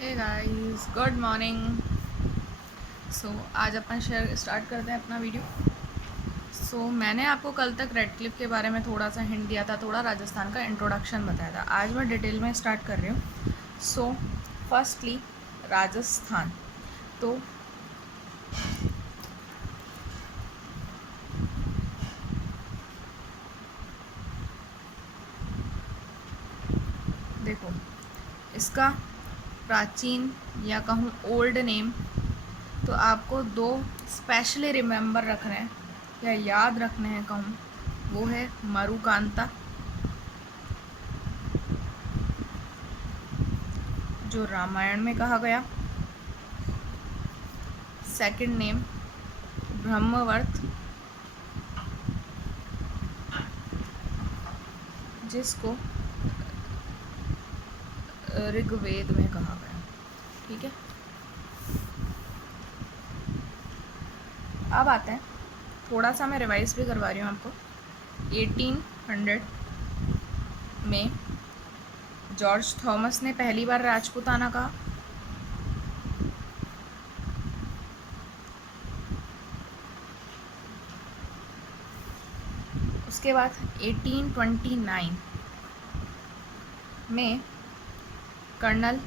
Hey guys, good morning. आज अपन share start करते हैं अपना वीडियो। मैंने आपको कल तक रेड क्लिफ के बारे में थोड़ा सा हिंट दिया था, थोड़ा राजस्थान का इंट्रोडक्शन बताया था। आज मैं डिटेल में स्टार्ट कर रही हूँ। फर्स्टली राजस्थान। तो देखो, इसका प्राचीन या कहूँ ओल्ड नेम तो आपको दो स्पेशली रिमेंबर रखने हैं या याद रखने हैं कहूँ, वो है मरुकांता, जो रामायण में कहा गया। सेकंड नेम ब्रह्मवर्त, जिसको ऋग्वेद में कहा गया। ठीक है, अब आते हैं, थोड़ा सा मैं रिवाइज भी करवा रही हूँ आपको। 1800 में जॉर्ज थॉमस ने पहली बार राजपूताना कहा। उसके बाद 1829 में कर्नल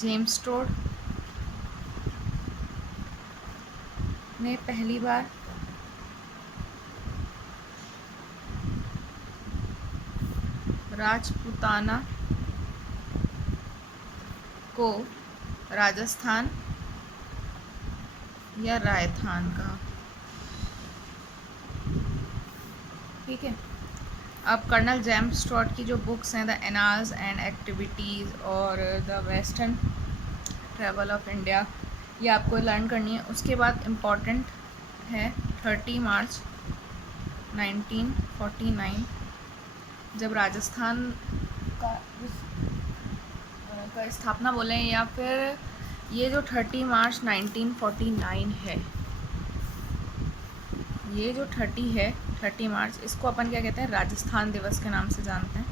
जेम्स टोड ने पहली बार राजपूताना को राजस्थान या रायथान कहा। ठीक है, अब कर्नल जेम्स टोड की जो बुक्स हैं, द एनाल्स एंड एक्टिविटीज़ और the western travel of India, ये आपको लर्न करनी है। उसके बाद इम्पॉर्टेंट है 30 मार्च 1949, जब राजस्थान का स्थापना बोलें, या फिर ये जो 30 मार्च 1949 है, ये जो 30 मार्च, इसको अपन क्या कहते हैं, राजस्थान दिवस के नाम से जानते हैं।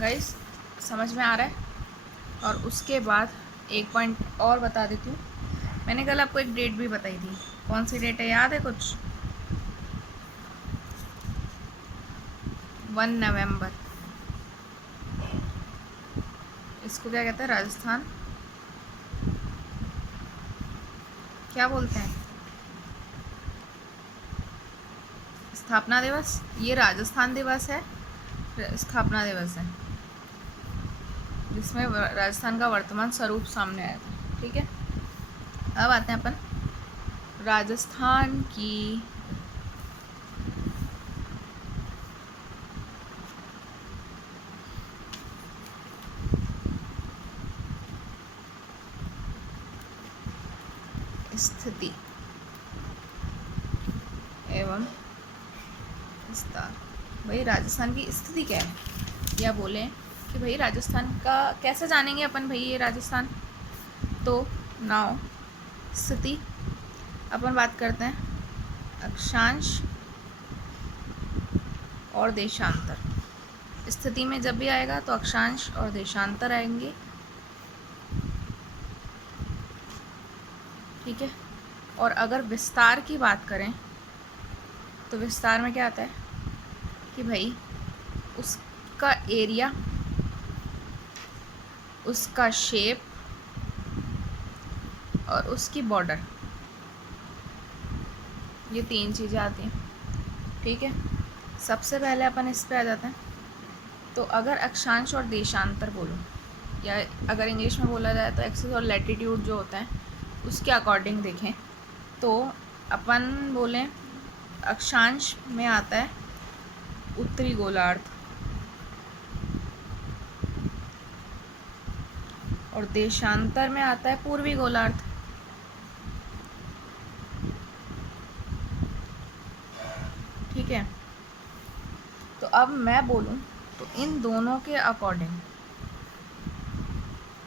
गाइस, समझ में आ रहा है? और उसके बाद एक पॉइंट और बता देती हूँ, मैंने कल आपको एक डेट भी बताई थी। कौन सी डेट है, याद है कुछ? 1 नवंबर। इसको क्या कहते हैं, राजस्थान क्या बोलते हैं, स्थापना दिवस। ये राजस्थान दिवस है, स्थापना दिवस है, जिसमें राजस्थान का वर्तमान स्वरूप सामने आया था। ठीक है, अब आते हैं अपन राजस्थान की स्थिति एवं विस्तार। भाई, राजस्थान की स्थिति क्या है, या बोलें कि भाई राजस्थान का कैसे जानेंगे अपन, भाई ये राजस्थान। तो नाउ स्थिति, अपन बात करते हैं अक्षांश और देशांतर। स्थिति में जब भी आएगा तो अक्षांश और देशांतर आएंगे। ठीक है, और अगर विस्तार की बात करें तो विस्तार में क्या आता है कि भाई उसका एरिया, उसका शेप और उसकी बॉर्डर, ये 3 चीज़ें आती हैं। ठीक है, सबसे पहले अपन इस पे आ जाते हैं। तो अगर अक्षांश और देशांतर बोलो, या अगर इंग्लिश में बोला जाए तो एक्सिस और लैटिट्यूड जो होता है उसके अकॉर्डिंग देखें, तो अपन बोलें अक्षांश में आता है उत्तरी गोलार्ध, और देशांतर में आता है पूर्वी गोलार्ध। ठीक है, तो अब मैं बोलूं तो इन दोनों के अकॉर्डिंग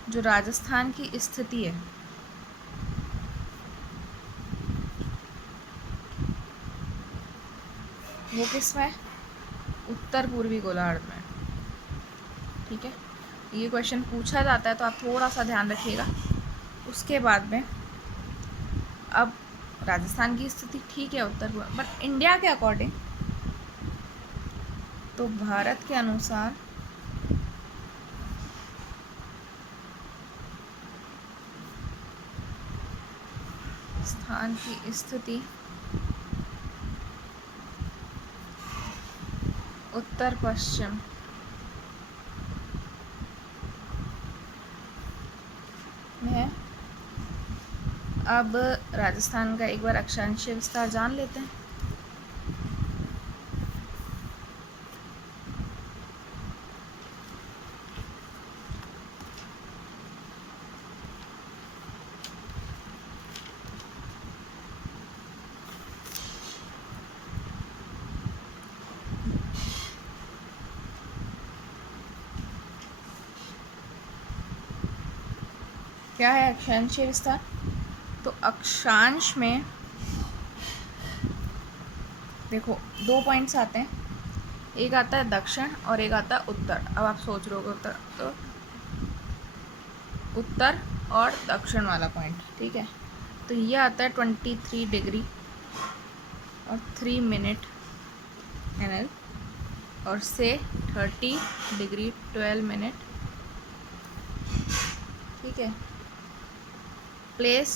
जो राजस्थान की स्थिति है, वो किस में, उत्तर पूर्वी गोलार्ध में। ठीक है, ये क्वेश्चन पूछा जाता है तो आप थोड़ा सा ध्यान रखिएगा। उसके बाद में अब राजस्थान की स्थिति ठीक है उत्तर पूर्व, बट इंडिया के अकॉर्डिंग तो भारत के अनुसार स्थान की स्थिति उत्तर पश्चिम में है। अब राजस्थान का एक बार अक्षांशीय विस्तार जान लेते हैं। क्या है अक्षांशीय विस्तार? तो अक्षांश में देखो दो पॉइंट्स आते हैं, एक आता है दक्षिण और एक आता है उत्तर। अब आप सोच रहे हो उत्तर तो उत्तर और दक्षिण वाला पॉइंट, ठीक है। तो ये आता है 23 डिग्री और 3 मिनट NL और से 30 डिग्री 12 मिनट, ठीक है। प्लेस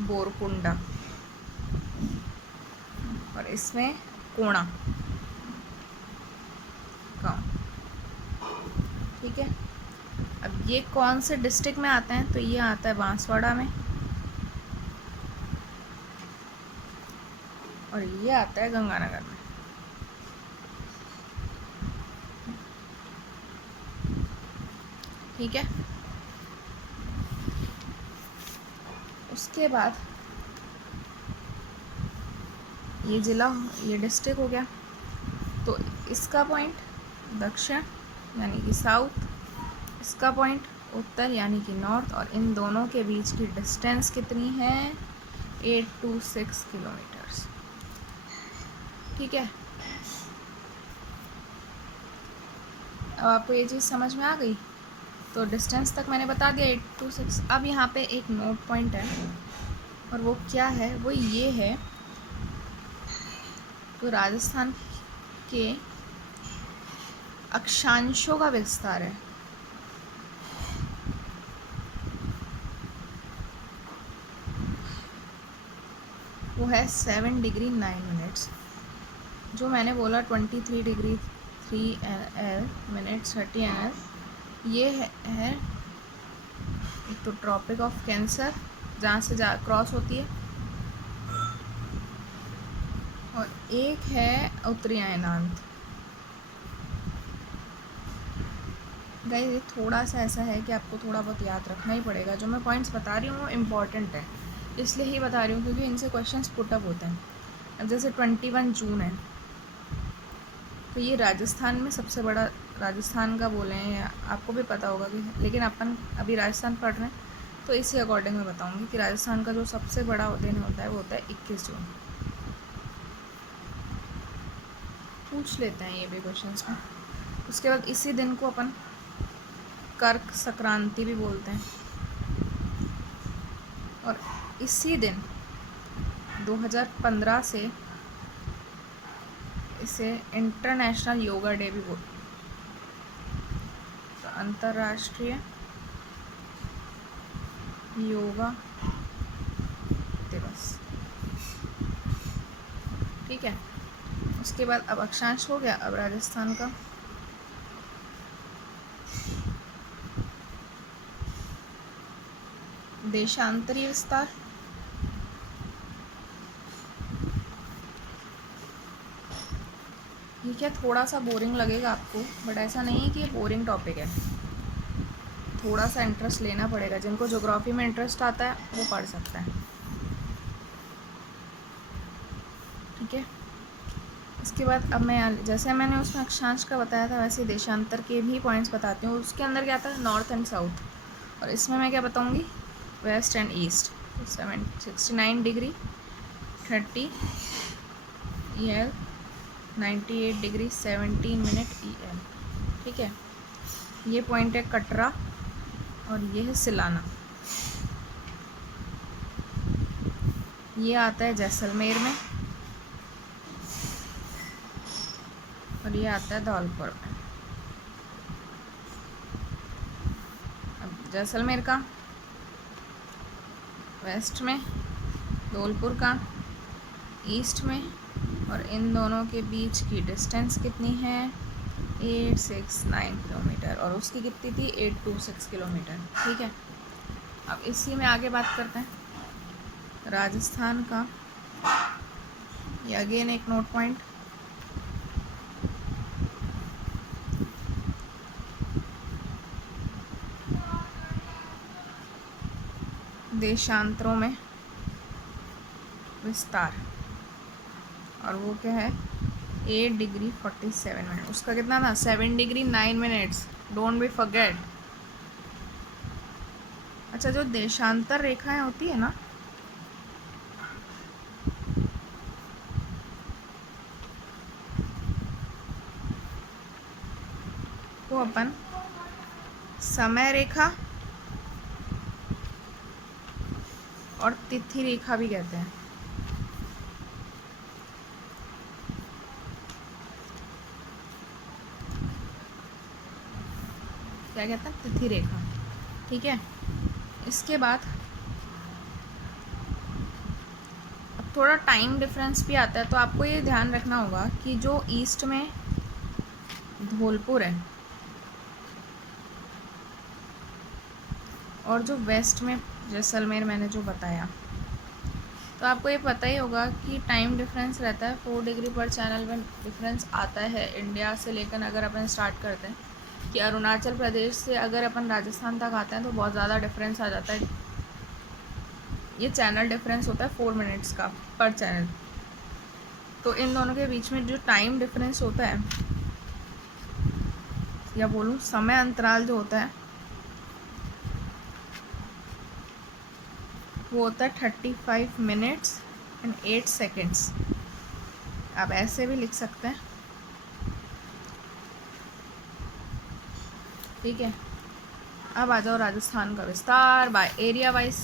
बोरकुंडा और इसमें कोणा गाँव, ठीक है। अब ये कौन से डिस्ट्रिक्ट में आते हैं? तो ये आता है बांसवाड़ा में और ये आता है गंगानगर में, ठीक है। उसके बाद ये ज़िला, ये डिस्ट्रिक्ट हो गया। तो इसका पॉइंट दक्षिण यानी कि साउथ, इसका पॉइंट उत्तर यानी कि नॉर्थ, और इन दोनों के बीच की डिस्टेंस कितनी है? 826 किलोमीटर्स, ठीक है। अब आपको ये चीज़ समझ में आ गई? तो डिस्टेंस तक मैंने बता दिया 826। अब यहाँ पे एक नोट पॉइंट है और वो क्या है? वो ये है, तो राजस्थान के अक्षांशों का विस्तार है। वो है 7 डिग्री 9 मिनट्स। जो मैंने बोला 23 डिग्री 3 मिनट्स 30 NL, ये है एक तो ट्रॉपिक ऑफ कैंसर जहाँ से क्रॉस होती है, और एक है उत्तरी अयनांत। गाइस ये थोड़ा सा ऐसा है कि आपको थोड़ा बहुत याद रखना ही पड़ेगा। जो मैं पॉइंट्स बता रही हूँ वो इम्पॉर्टेंट है, इसलिए ही बता रही हूँ क्योंकि इनसे क्वेश्चंस पुटअप होते हैं। अब जैसे 21 जून है, तो ये राजस्थान में सबसे बड़ा, राजस्थान का बोले हैं, आपको भी पता होगा कि, लेकिन अपन अभी राजस्थान पढ़ रहे हैं तो इसी अकॉर्डिंग मैं बताऊँगी कि राजस्थान का जो सबसे बड़ा दिन होता है वो होता है 21 जून। पूछ लेते हैं ये भी क्वेश्चंस में। उसके बाद इसी दिन को अपन कर्क संक्रांति भी बोलते हैं, और इसी दिन 2015 से इसे इंटरनेशनल योगा डे भी बोलते हैं, तो अंतर्राष्ट्रीय योगा दिवस, ठीक है। उसके बाद अब अक्षांश हो गया। अब राजस्थान का देशांतरीय विस्तार, ये क्या थोड़ा सा बोरिंग लगेगा आपको, बट ऐसा नहीं है कि ये बोरिंग टॉपिक है। थोड़ा सा इंटरेस्ट लेना पड़ेगा। जिनको ज्योग्राफी में इंटरेस्ट आता है वो पढ़ सकता है, ठीक है। इसके बाद अब मैं, जैसे मैंने उसमें अक्षांश का बताया था वैसे देशांतर के भी पॉइंट्स बताती हूँ। उसके अंदर क्या था? नॉर्थ एंड साउथ, और इसमें मैं क्या बताऊँगी? West and east. 69 degree 30 EL 98 degree 17 minute EM। ठीक है, ये पॉइंट है कटरा और ये है सिलाना। ये आता है जैसलमेर में और ये आता है धौलपुर में। अब जैसलमेर का वेस्ट में, धौलपुर का ईस्ट में, और इन दोनों के बीच की डिस्टेंस कितनी है 869 किलोमीटर, और उसकी कितनी थी 826 किलोमीटर। ठीक है, अब इसी में आगे बात करते हैं राजस्थान का। ये अगेन एक नोट पॉइंट, देशांतरों में विस्तार, और वो क्या है 8 डिग्री 47 मिनट। उसका कितना था 7 degree 9 minutes, don't be forget. अच्छा, जो देशांतर रेखाएं होती है ना, वो अपन समय रेखा और तिथि रेखा भी कहते हैं। क्या कहते हैं तिथि रेखा। ठीक है, इसके बाद अब थोड़ा टाइम डिफरेंस भी आता है, तो आपको ये ध्यान रखना होगा कि जो ईस्ट में धौलपुर है और जो वेस्ट में जैसलमेर मैंने जो बताया, तो आपको ये पता ही होगा कि टाइम डिफरेंस रहता है 4 डिग्री पर चैनल में डिफरेंस आता है इंडिया से। लेकिन अगर अपन स्टार्ट करते हैं कि अरुणाचल प्रदेश से अगर अपन राजस्थान तक आते हैं तो बहुत ज़्यादा डिफरेंस आ जाता है। ये चैनल डिफरेंस होता है 4 मिनट्स का पर चैनल। तो इन दोनों के बीच में जो टाइम डिफरेंस होता है, या बोलूँ समय अंतराल जो होता है, वो होता है 35 मिनट्स एंड 8 सेकेंड्स। आप ऐसे भी लिख सकते हैं। ठीक है, अब आ जाओ राजस्थान का विस्तार बाय एरिया वाइज।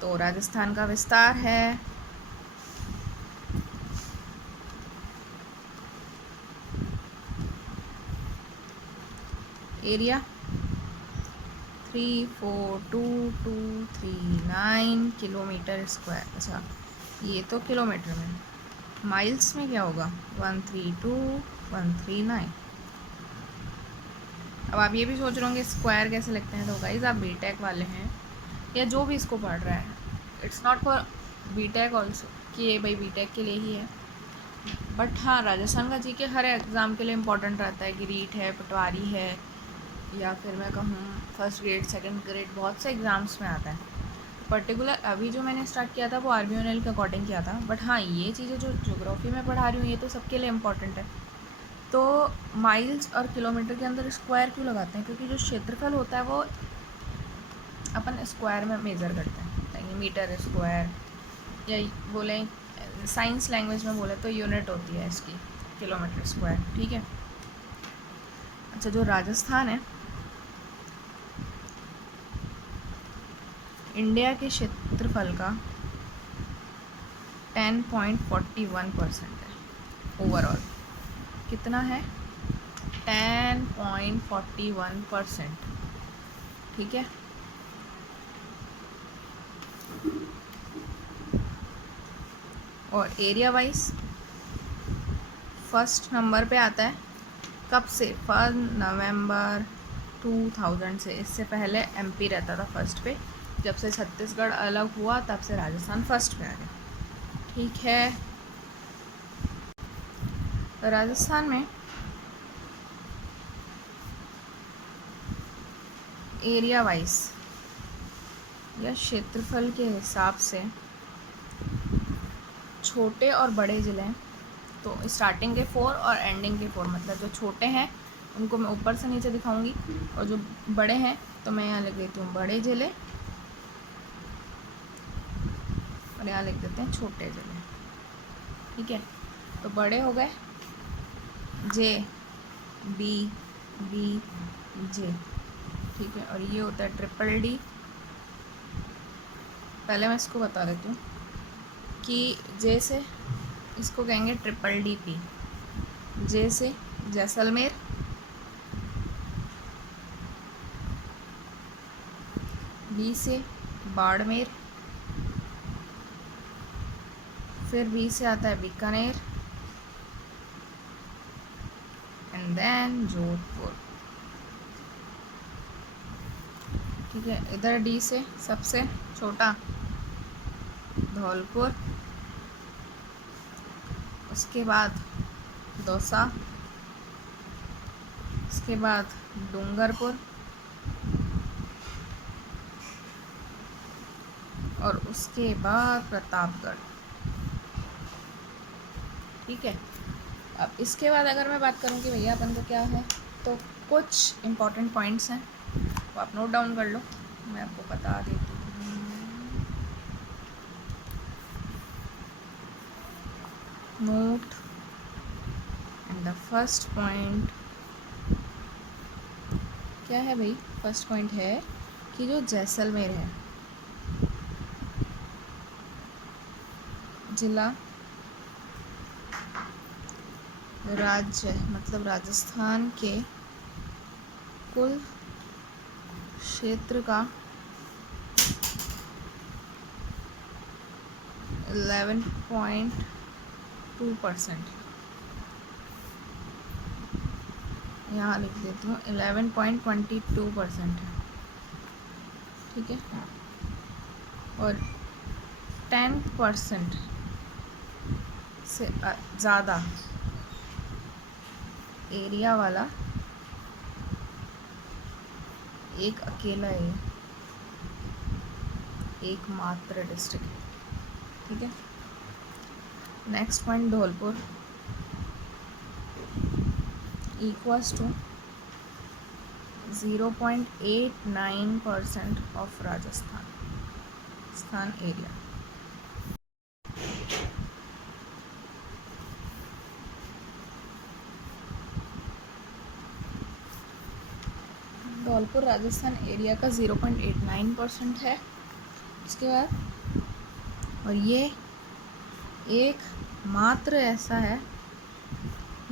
तो राजस्थान का विस्तार है एरिया 342239 किलोमीटर स्क्वायर। अच्छा, ये तो किलोमीटर में, माइल्स में क्या होगा 132139। अब आप ये भी सोच रहे होंगे स्क्वायर कैसे लिखते हैं। तो गाइस, आप बीटेक वाले हैं या जो भी इसको पढ़ रहा है, it's not for BTech also कि ये भाई बीटेक के लिए ही है, बट हाँ राजस्थान का जीके हर एग्ज़ाम के लिए इम्पोर्टेंट रहता है। कि रीट है, पटवारी है, या फिर मैं कहूँ फर्स्ट ग्रेड सेकंड ग्रेड, बहुत से एग्ज़ाम्स में आता है। पर्टिकुलर अभी जो मैंने स्टार्ट किया था वो RBNL के अकॉर्डिंग किया था, बट हाँ ये चीज़ें जो ज्योग्राफी में पढ़ा रही हूँ ये तो सबके लिए इम्पोर्टेंट है। तो माइल्स और किलोमीटर के अंदर स्क्वायर क्यों लगाते हैं, क्योंकि जो क्षेत्रफल होता है वो अपन स्क्वायर में मेज़र करते हैं। मीटर स्क्वायर, या बोलें साइंस लैंग्वेज में बोले तो यूनिट होती है इसकी किलोमीटर स्क्वायर। ठीक है, अच्छा जो राजस्थान है इंडिया के क्षेत्रफल का 10.41% है ओवरऑल। कितना है 10.41%। ठीक है, और एरिया वाइज फर्स्ट नंबर पे आता है कब से 1 नवंबर 2000 से। इससे पहले MP रहता था फर्स्ट पे, जब से छत्तीसगढ़ अलग हुआ तब से राजस्थान फर्स्ट पे आ गया। ठीक है, राजस्थान में एरिया वाइज या क्षेत्रफल के हिसाब से छोटे और बड़े ज़िले हैं। तो स्टार्टिंग के 4 और एंडिंग के 4, मतलब जो छोटे हैं उनको मैं ऊपर से नीचे दिखाऊंगी, और जो बड़े हैं तो मैं यहाँ लिख देती हूँ बड़े ज़िले और यहाँ लिख देते हैं छोटे जिले। ठीक है, तो बड़े हो गए जे, बी, बी, जे। ठीक है, और ये होता है ट्रिपल डी। पहले मैं इसको बता देती हूँ कि जे से इसको कहेंगे ट्रिपल डी पी। जे से जैसलमेर, बी से बाड़मेर, फिर बी से आता है बीकानेर, एंड देन जोधपुर। ठीक है, इधर डी से सबसे छोटा धौलपुर, उसके बाद दौसा, उसके बाद डूंगरपुर, और उसके बाद प्रतापगढ़। ठीक है, अब इसके बाद अगर मैं बात करूं कि भैया अपन को क्या है, तो कुछ इम्पोर्टेंट पॉइंट्स हैं, वो आप नोट डाउन कर लो, मैं आपको बता देती हूँ। Note, and the first point क्या है भाई? फर्स्ट पॉइंट है कि जो जैसलमेर है जिला, राज्य मतलब राजस्थान के कुल क्षेत्र का 11.2%, यहाँ लिख देती हूँ 11.22% है। ठीक है, और 10% से ज़्यादा एरिया वाला एक अकेला है, एकमात्र डिस्ट्रिक्ट। ठीक है, next point Dholpur equals to 0.89% of Rajasthan area. Dholpur Rajasthan area का 0.89% है। इसके बाद, और ये एक मात्र ऐसा है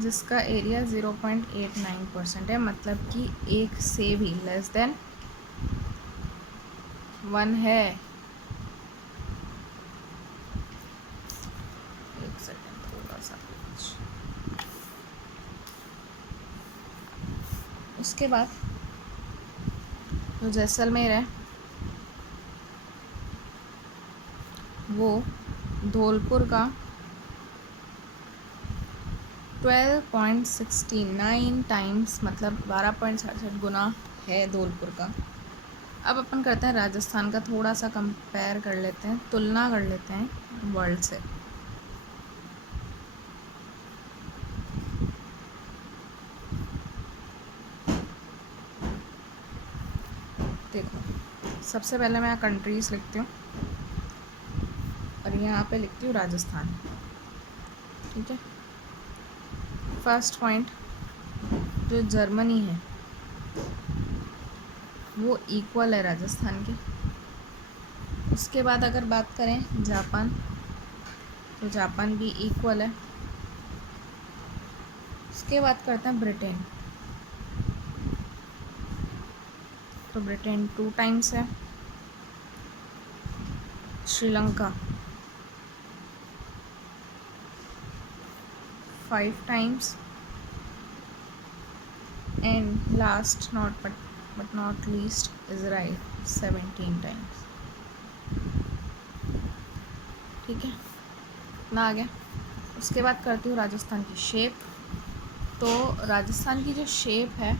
जिसका एरिया 0.89% है, मतलब कि एक से भी लेस देन 1 है। एक सेकेंड, थोड़ा सा उसके बाद जो जैसलमेर है वो धौलपुर का 12.69 टाइम्स, मतलब 12.67 गुना है धौलपुर का। अब अपन करते हैं राजस्थान का, थोड़ा सा कंपेयर कर लेते हैं, तुलना कर लेते हैं वर्ल्ड से। देखो, सबसे पहले मैं कंट्रीज़ लिखती हूँ और यहाँ पे लिखती हूँ राजस्थान। ठीक है, फर्स्ट पॉइंट जो जर्मनी है वो इक्वल है राजस्थान के। उसके बाद अगर बात करें जापान, तो जापान भी इक्वल है। उसके बाद करते हैं ब्रिटेन, तो ब्रिटेन 2 टाइम्स है। Sri Lanka 5 times, and last but not least Israel 17 times. ठीक है, ना आ गया। उसके बाद करती हूँ राजस्थान की शेप, तो राजस्थान की जो शेप है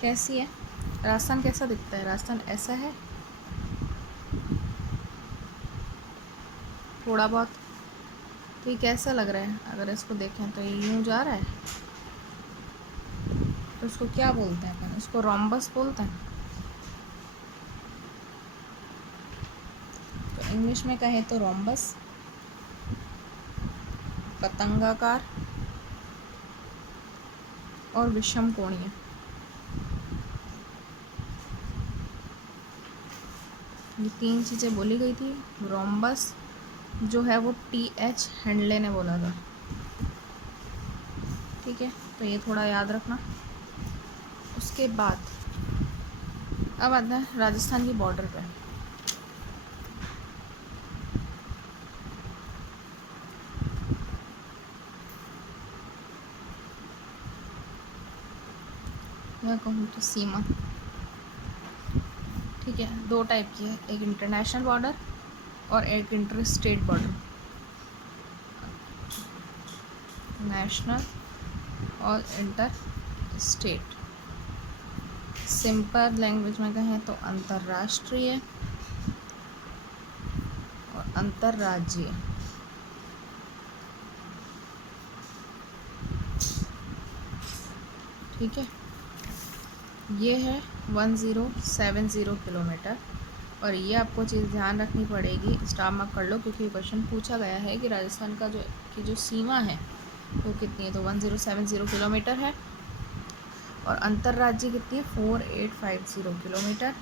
कैसी है, राजस्थान कैसा दिखता है? राजस्थान ऐसा है, थोड़ा बहुत ये कैसा लग रहा है? अगर इसको देखें तो ये यूँ जा रहा है, तो इसको क्या बोलते हैं अपन? इसको रोम्बस बोलते हैं। तो इंग्लिश में कहें तो रोम्बस, पतंगाकार और विषम कोणीय। ये 3 चीज़ें बोली गई थी। रोम्बस जो है वो TH हेंडले ने बोला था, ठीक है, तो ये थोड़ा याद रखना। उसके बाद अब आता है राजस्थान की बॉर्डर पे। मैं कहूँ तो सीमा, ठीक है, 2 टाइप की है, एक इंटरनेशनल बॉर्डर और एक इंटर स्टेट बॉर्डर। नेशनल और इंटर स्टेट। सिंपल लैंग्वेज में कहें तो अंतर्राष्ट्रीय और अंतर्राज्यीय। ठीक है, ये है 1070 किलोमीटर। और ये आपको चीज़ ध्यान रखनी पड़ेगी, स्टार मार्क कर लो, क्योंकि क्वेश्चन पूछा गया है कि राजस्थान का जो सीमा है वो कितनी है, तो 1070 किलोमीटर है। और अंतर्राज्यीय कितनी है? 4850 किलोमीटर।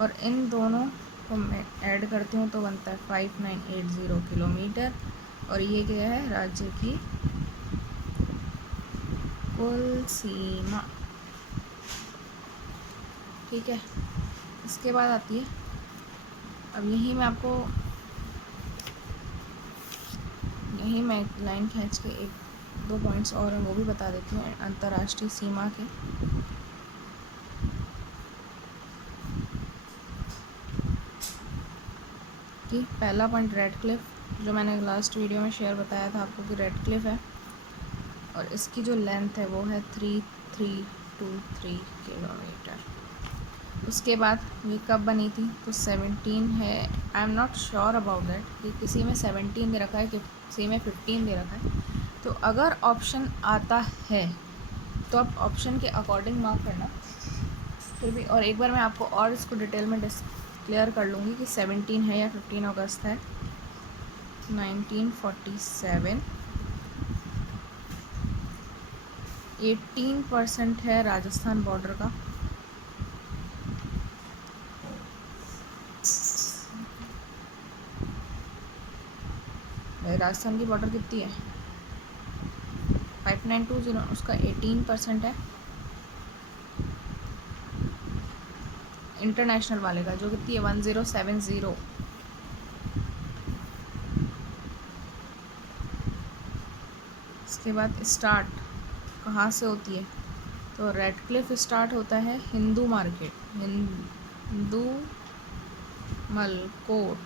और इन दोनों को मैं ऐड करती हूँ तो बनता है 5980 किलोमीटर। और ये क्या है? राज्य की कुल सीमा। ठीक है, इसके बाद आती है, अब यहीं मैं एक लाइन खींच के 1-2 पॉइंट्स और हैं वो भी बता देती हूँ अंतर्राष्ट्रीय सीमा के। कि पहला पॉइंट रेड क्लिफ, जो मैंने लास्ट वीडियो में बताया था आपको कि रेड क्लिफ है, और इसकी जो लेंथ है वो है 3323 किलोमीटर। उसके बाद ये कब बनी थी? तो 17 है, I am not sure about that, कि किसी में 17 दे रखा है, किसी में 15 दे रखा है। तो अगर ऑप्शन आता है तो आप ऑप्शन के अकॉर्डिंग मार्क करना फिर भी। और एक बार मैं आपको और इसको डिटेल में क्लियर कर लूँगी कि 17 है या 15 अगस्त है। 1947 18% है राजस्थान बॉर्डर का। राजस्थान की बॉर्डर कितनी है? 5920, उसका 18% है। इंटरनेशनल वाले का जो कितनी है? 1070। इसके बाद स्टार्ट कहाँ से होती है? तो रेड क्लिफ स्टार्ट होता है हिंदू मार्केट, हिंदू मलकोट।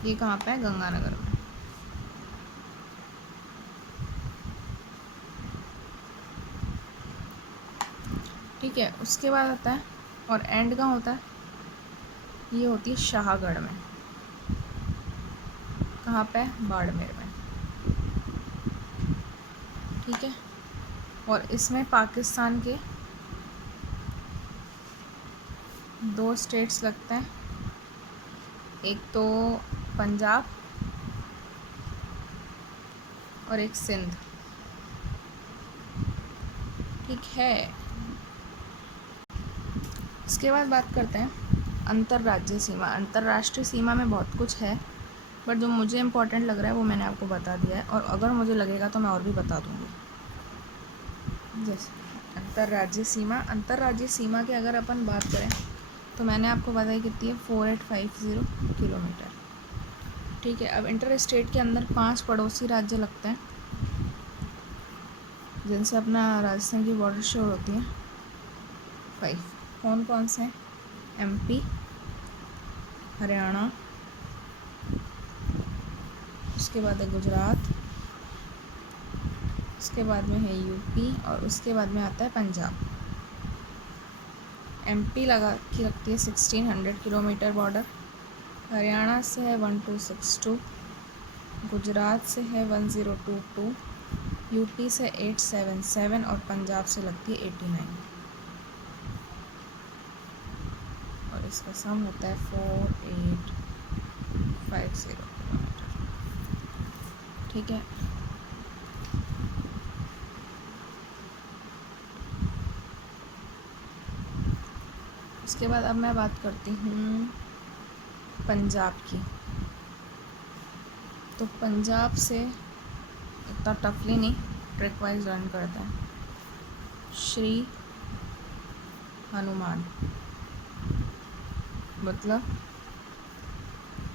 ये कहाँ पे है? गंगानगर में। ठीक है, उसके बाद आता है, और एंड कहाँ होता है? ये होती है शाहगढ़ में। कहाँ पे? बाड़मेर में। ठीक है, और इसमें पाकिस्तान के 2 स्टेट्स लगते हैं, एक तो पंजाब और एक सिंध। ठीक है, इसके बाद बात करते हैं अंतर्राज्यीय सीमा। अंतर्राष्ट्रीय सीमा में बहुत कुछ है, बट जो मुझे इम्पोर्टेंट लग रहा है वो मैंने आपको बता दिया है, और अगर मुझे लगेगा तो मैं और भी बता दूँगी। जैसे अंतर्राज्यीय सीमा की अगर अपन बात करें तो मैंने आपको बताई कितनी है? 4850 किलोमीटर। ठीक है, अब इंटर स्टेट के अंदर 5 पड़ोसी राज्य लगते हैं, जिनसे अपना राजस्थान की बॉर्डर शेयर होती है। 5 कौन कौन से हैं? MP, हरियाणा, उसके बाद है गुजरात, उसके बाद में है UP, और उसके बाद में आता है पंजाब। एमपी लगा की रखती है 1600 किलोमीटर बॉर्डर, हरियाणा से है 1262, गुजरात से है 1022, यूपी से 877 और पंजाब से लगती है 89 और इसका सम होता है 4850 किलोमीटर। ठीक है, उसके बाद अब मैं बात करती हूँ पंजाब की। तो पंजाब से इतना टफली नहीं, ट्रिक वाइज लर्न करते हैं। श्री हनुमान मतलब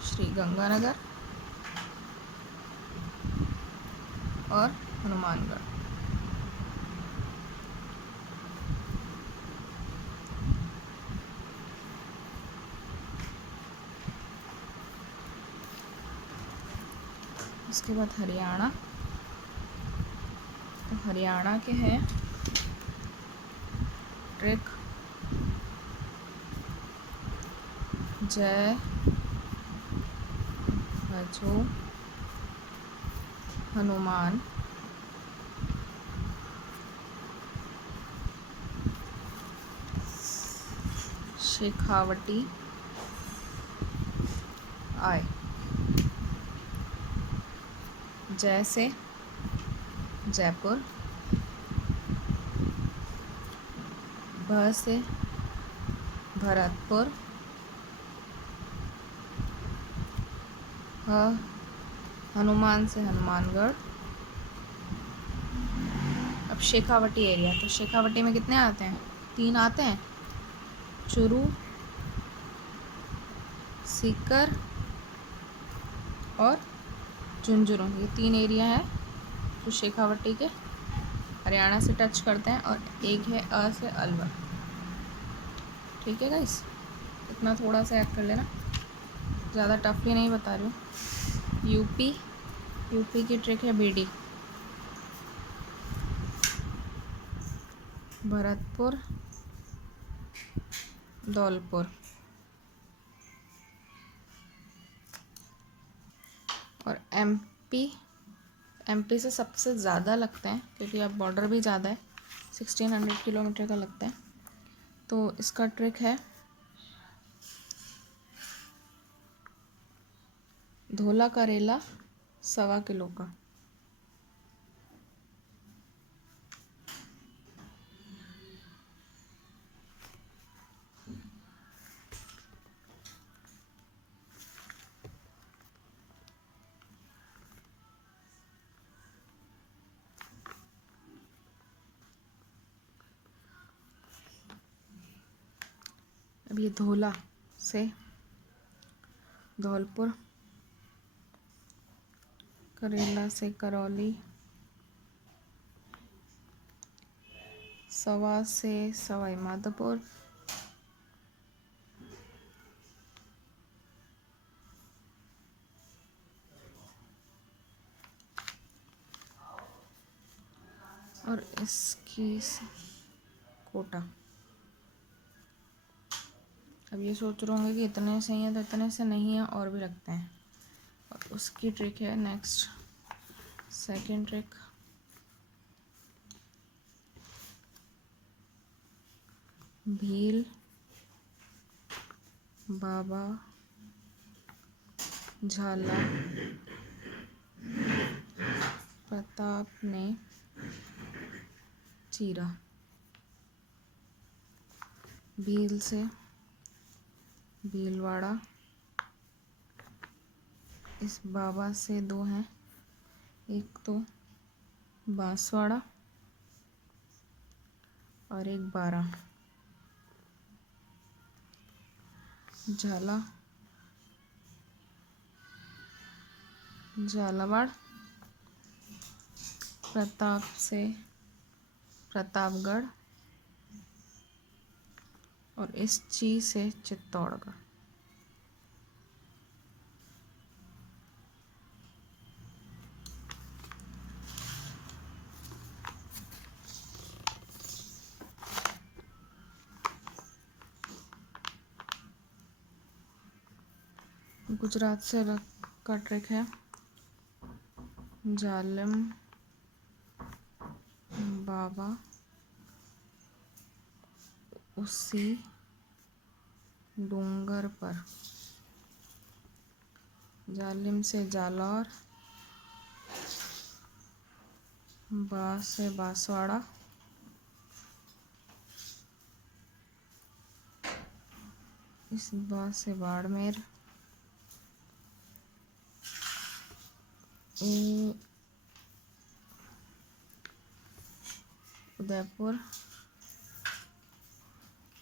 श्री गंगानगर और हनुमानगढ़। उसके बाद हरियाणा, तो हरियाणा के हैं ट्रिक जय भजो हनुमान, शेखावटी आए। जय से जयपुर, भ से भरतपुर, हनुमान से हनुमानगढ़। अब शेखावटी एरिया, तो शेखावटी में कितने आते हैं? 3 आते हैं, चुरू, सीकर और झुंझुनू, ये 3 एरिया है जो शेखावटी के हरियाणा से टच करते हैं, और एक है अ से अलवर। ठीक है गाइस, इतना थोड़ा सा याद कर लेना, ज़्यादा टफली नहीं बता रही हूँ। यूपी की ट्रिक है बीडी, भरतपुर, धौलपुर। और एमपी से सबसे ज़्यादा लगते हैं क्योंकि अब बॉर्डर भी ज़्यादा है, 1600 किलोमीटर का लगता है। तो इसका ट्रिक है धोला करेला 1.25 किलो का। अब ये धोला से धौलपुर, करेला से करौली, सवा से सवाई माधोपुर, और इसकी कोटा। अब ये सोच रहे होंगे कि इतने से ही हैं, तो इतने से नहीं है, और भी रखते हैं। और उसकी ट्रिक है नेक्स्ट, सेकंड ट्रिक, भील बाबा झाला प्रताप ने चीरा। भील से भीलवाड़ा, इस बाबा से 2 हैं, एक तो बांसवाड़ा और एक 12। झालावाड़, प्रताप से प्रतापगढ़ और इस ची से चित्तौड़गढ़। गुजरात से का ट्रिक है जालिम बाबा उसी डूंगर पर। जालिम से जालौर, बा से बांसवाड़ा, इस बा से बाड़मेर, उदयपुर,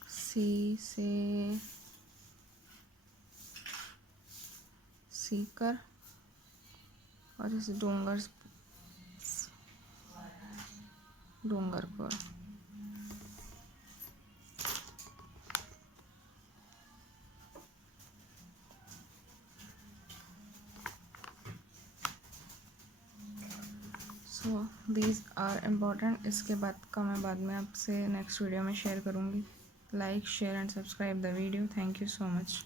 सी से सीकर, और इस Dungarpur. So these are important. इसके बाद का मैं बाद में आपसे नेक्स्ट वीडियो में शेयर करूँगी। Like share and subscribe the video. Thank you so much.